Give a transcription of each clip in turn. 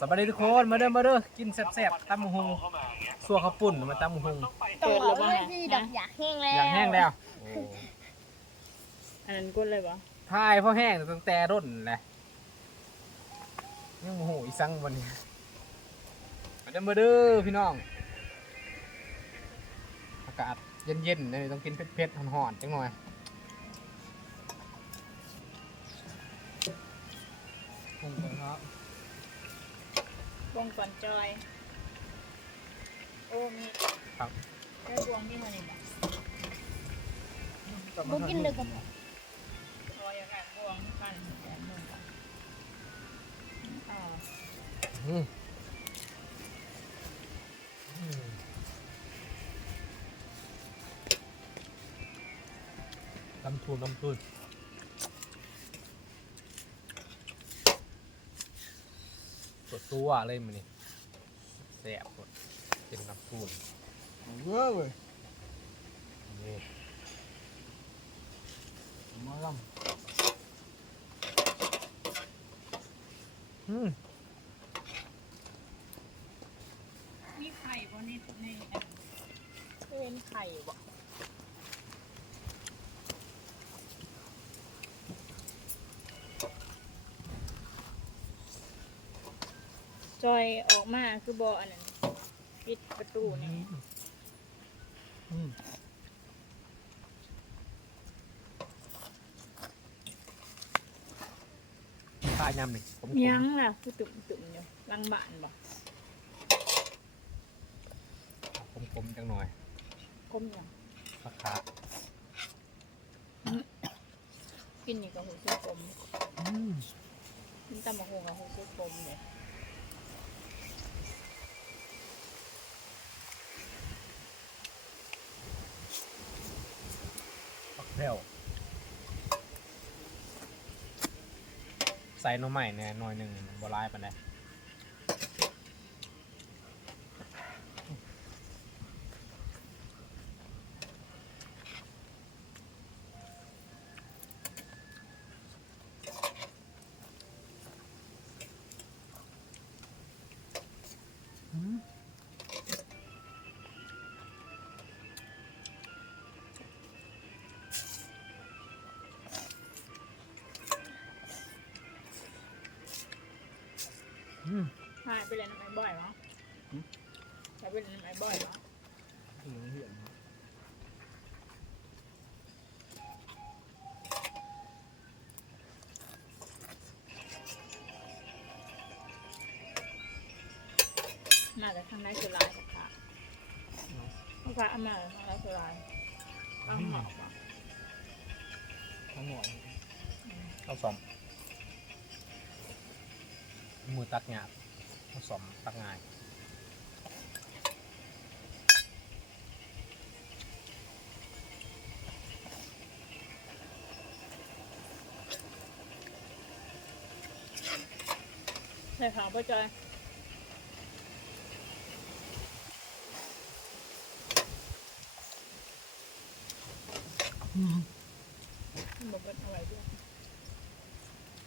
สวัสดีทุกคนมาเด้อกินแซ่บๆตำหุงสัวข้าวปุ้นมาตำหุง เปิดหรือเปล่าที่ดอกอยากแห้งแล้ว อย่างแห้งแล้วโอ้ อันนั้นก้นเลยปะ ทายเพราะแห้งตั้งแต่ร่นแหละยังโมโหอีสังวันนี้มาเด้อพี่น้องอากาศเย็นๆเลยต้องกินเผ็ดๆหอนๆจังหน่อยปรุงก่อนครับ บวงก่อนจอยโอ้มี ครับ ได้บวงที่มันนี่นะ บุกินเลยกับ รอยอย่างนั้นบวงกันแต่หนึ่งก่อนอืมลำทุนตัวเลยมันนี่แซ่บหมดเป็นลำทุน เยอะเว้ย นี่ มาล อืม มีไข่บนนี้ในเป็นไข่บ่จอยออกมาคือบ่อันนั้นปิดประตูนี่ ปลายำนี่ผม ยังล่ะคือตุ่มอยู่ลังบ้านบ่ คมจังหน่อย ก้มยัง ราคา กินนี่ก็หูซื้อกลมกินตำมะฮงกับหูซื้อกลมเลย ปักแผ่วใส่หน่อไม้เนี่ยหน่อยหนึ่งบัวลายปานใดหายไปเลยน้ำไอ้บ่อยวะหายไปเลยน้ำไอ้บ่อยวะ ำเหลืองเหี่ยน มาจากทางไหนคือลายค่ะเขาพาเอามาทางไหนคือลายเอาหมอกวะ ทั้งหมด ข้าวสอมมือตักหยาบข้าวสอมตักง่าย ใส่ขาวป้าจอยบอกเป็นอะไรด้วย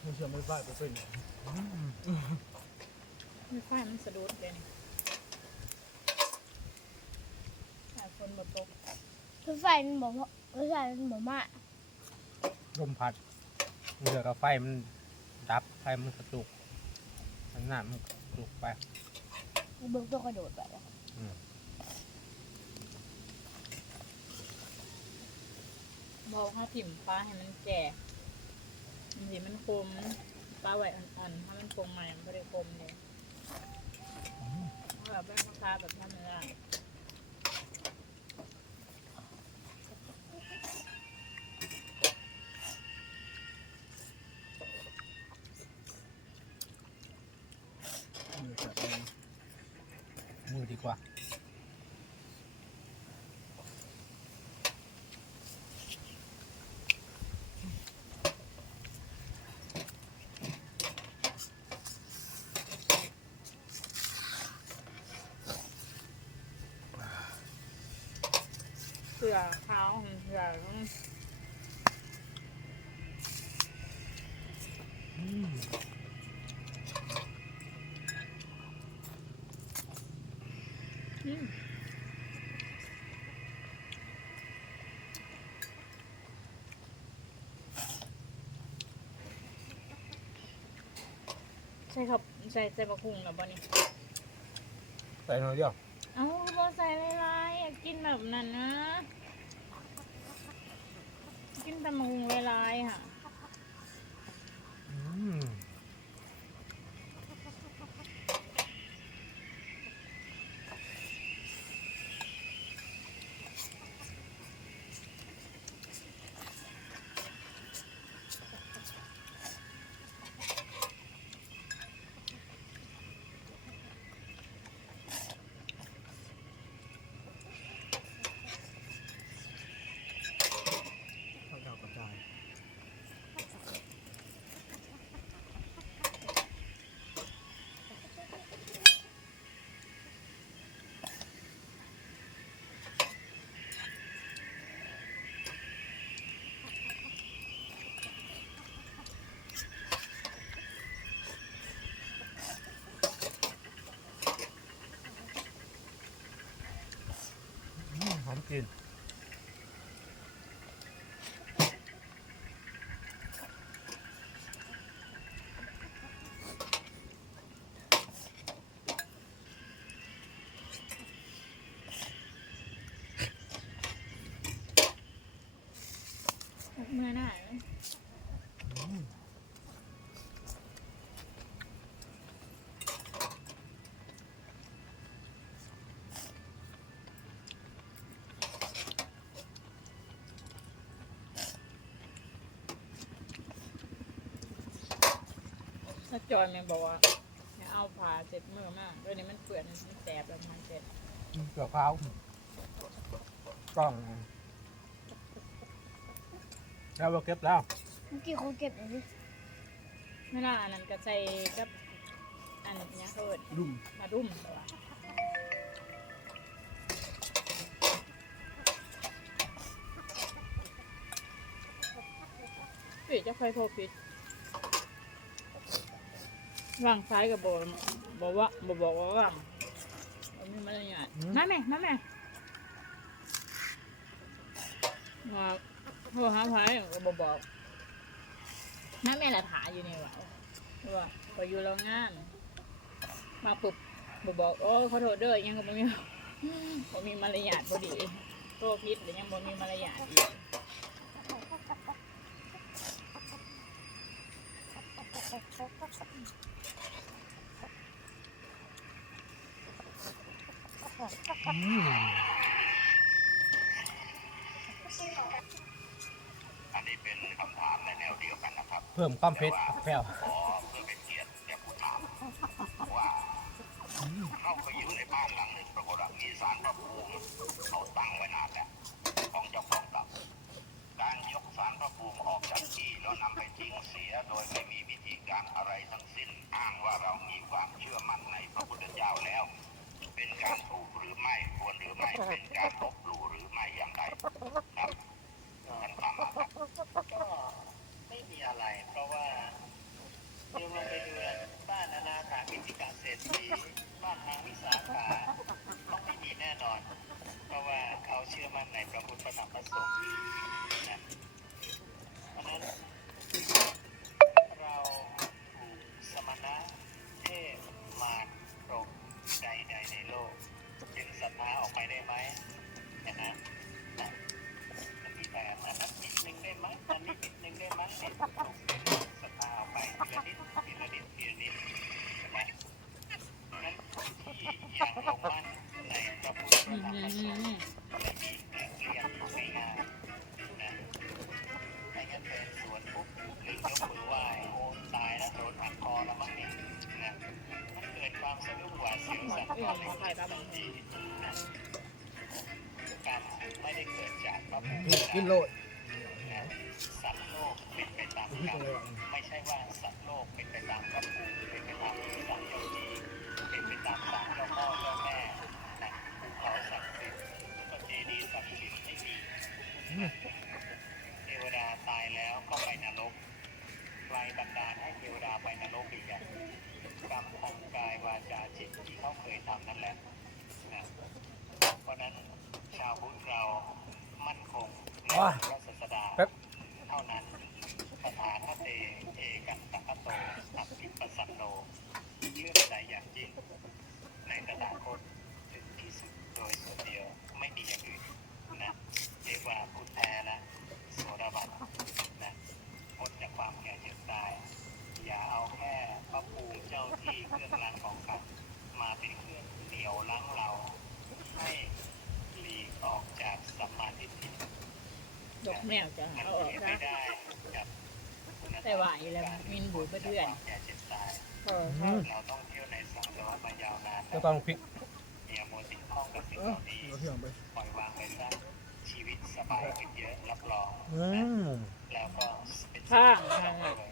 ไม่เชื่อไม่ได้เป็น ไม่ค่อยมันสะดุดเลยแต่คนบดตก รถไฟมันบอกว่ารถไฟมันบอกมา ลมพัดเรือกับไฟมันดับไฟมันกระตุกมันหนามันกระตุกไป เบิ้งตัวกระโดดไปแล้ว บอกให้ถิ่มปลาให้มันแก่มันสิมันคมปลาไหวอ่อนๆถ้ามันคมใหม่มันไม่ได้คมเลยแบบแม่ค้าแบบธรรมดา มือดีกว่าเสือเท้าของเสือต้อง อืมใช่ครับใส่บะคุงหรือบ่นี่ ใส่หน่อยเดียว เอ้าบ่ใส่หลายๆอยากกินแบบนั้นนะ กินแต่บะคุงหลายๆค่ะ อืม ข้าวดาวกระจาย หอมกลิ่น เมื่อหน่า ถ้าจอยมันบอกว่าอย่าเอาผ้าเจ็ดมือมากด้วยนี้มันเปื่อนมันแสบแล้วมันเจ็ด เกลือขาวกล้องแล้วเราเก็บแล้ว เมื่อกี้เขาเก็บเลยดิ ไม่น่าอันนั้นก็ใส่กับอันเนี้ยเอิด รุ่ม มาดุ่มตัวปิดจะค่อยโทรปิดวางซ้ายกับบอกว่าบอกว่าว่างไม่มาเลยอ่ะนั่นแม่มาโทรหาไผ่ก็บอกนั่นแม่ละถาอยู่นี่วะว่าพออยู่โรงงาน มาปุ๊บบอกโอ้เขาโทษเด้อยังก็บ่มีบ่มีมารยาทพอดีโทษพิษหรือยังบ่มีมารยาทอีก อืม อันนี้เป็นคำถามในแนวเดียวกันนะครับ เพิ่มความเผ็ดแผ่ว ขอเพื่อเป็นเกียรติแก่ผู้ถามว่าเข้าไปอยู่ในบ้านหลังหนึ่งปรากฏว่ามีศาลพระภูมิเขาตั้งไว้นานแล้วของเจ้าของเก่าการยกศาลพระภูมิออกจากที่แล้วนำไปทิ้งเสียโดยไม่มีวิธีการอะไรทั้งสิ้นอ้างว่าเรามีความเชื่อมั่นในพระพุทธเจ้าแล้ว เป็นการถูกหรือไม่ควรหรือไม่เป็นการลบหลู่หรือไม่อย่างไรครับท่านถามมาครับ ก็ไม่มีอะไร เพราะว่าโยมลองไปดูบ้านอนาถาพิจิกาเศรษฐีบ้านนางวิสาขาต้องไม่มีแน่นอน เพราะว่าเขาเชื่อมั่นในพระพุทธพระธรรมพระสงฆ์นะเพราะฉะนั้นเราถูกสมณะเทพมารพรหมใดๆในโลกจึงศรัทธาออกไปได้ไหมนะฮะนะมันมีแบบอันนั้นนิดนึงได้ไหมอันนี้นิดนึงได้ไหมเนี่ยถูกศรัทธาออกไปทีละนิดทีละนิดทีละนิดใช่ไหมงั้นคนที่ยังลงมั่นในพระพุทธพระธรรมพระสงฆ์ไม่มีเรียนง่ายๆนะไม่งั้นเดินสวนปุ๊บหรือยกมือไหว้โอ้ตายแล้วโดนหักคอแล้วมั้งเนี่ยนะมันเกิดความสะดุ้งหวาดเสียวสั่นคลอนในจิตทันทีนะกรรมไม่ได้เกิดจากพระภูมิ กินโลด นะสัตว์โลกเป็นไปตาม ที่ กร ต ร รง ม เลยอ่ะ ไม่ใช่ว่าสัตว์โลกเป็นไปตามพระภูมิเป็นไปตามที่ศาลเจ้าที่เป็นไปตามศาลเจ้าพ่อเจ้าแม่นะภูเขาศักดิ์สิทธิ์แล้วก็เจดีย์ศักดิ์สิทธิ์ไม่มีเทวดาตายแล้วก็ไปนรกใครบันดาลให้เทวดาไปนรกอีกอ่ะกรรมทางกายวาจาจิตที่เขาเคยทำนั่นแหละนะ นั้นชาวพุทธเรามั่นคงใน ว้า พระศาสดา แป๊บ เท่านั้นสถาคเตเอกันตะคโตอัปปิปัสสันโนเชื่อใจอย่างยิ่งในตถาคตถึงที่สุดโดยส่วนเดียวไม่มีอย่างอื่นนะเรียกว่าพุทธแท้นะโสดาบันนะพ้นจากความแก่เจ็บตาย อย่าเอาแค่พระภูมิเจ้าที่เครื่องรางของขลังมาเป็นเครื่องเหนี่ยวรั้งเราให้หลีกออกจากสัมมาทิฏฐิ ดอกแมวจะ มัน เอาออก เทียบ นะ ไม่ได้กับคุณธรรม แต่ว่าอีแล้วมินบูดไปเรื่อย ความแก่เจ็บตาย เราต้องเที่ยวในสังสารวัฏมายาวนาน ก็ต้องพริก อย่ามัวติดข้องกับสิ่งเหล่านี้ เราเที่ยวไป ปล่อยวางไปซะชีวิตสบายขึ้นเยอะรับรอง แล้วก็เป็น ข้าง ต่ ข้า อง ไปเลย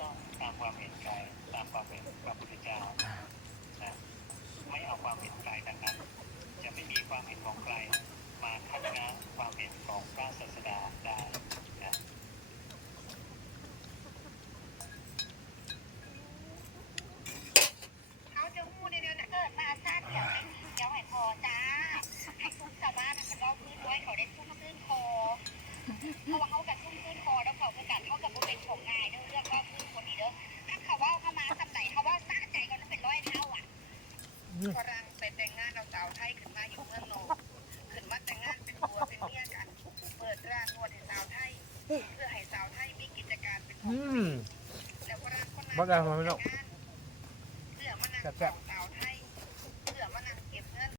ต้องตามความเห็นใจตามความเห็นพระพุทธเจ้านะไม่เอาความเห็นใครดังนั้น จะไม่มีความเห็นของใครมาคัดค้านความเห็นของพระศาสดาได้นะ เขาจะพูดในเดือนเกิดมาชาติเดียวเดี๋ยวให้พอจ้าให้ทุกชาวบ้านมันก็พื้นไว้เขาได้ทุ่มขึ้นคอเพราะว่าเขากับทุ่มขึ้นคอแล้วเขาคือกันเขากับเป็นของง่ายเรื่องก็ขึ้นคนนี้เด้อถ้าเขาว่าเขามาทำไหนเขาว่าสร้างใจกันเป็น100 เท่าอ่ะฝรั่งเป็นแต่งงานเอาสาวไทยขึ้นมาอยู่เมืองนอกขึ้นมาแต่งงานเป็นผัวเป็นเมียกันเปิดร้านนวดให้สาวไทยเพื่อให้สาวไทยมีกิจการเป็นของตัวเองแล้วฝรั่งคนนั้น บ่ได้มาไม่หรอก เพื่อมานั่ง แซ่บๆ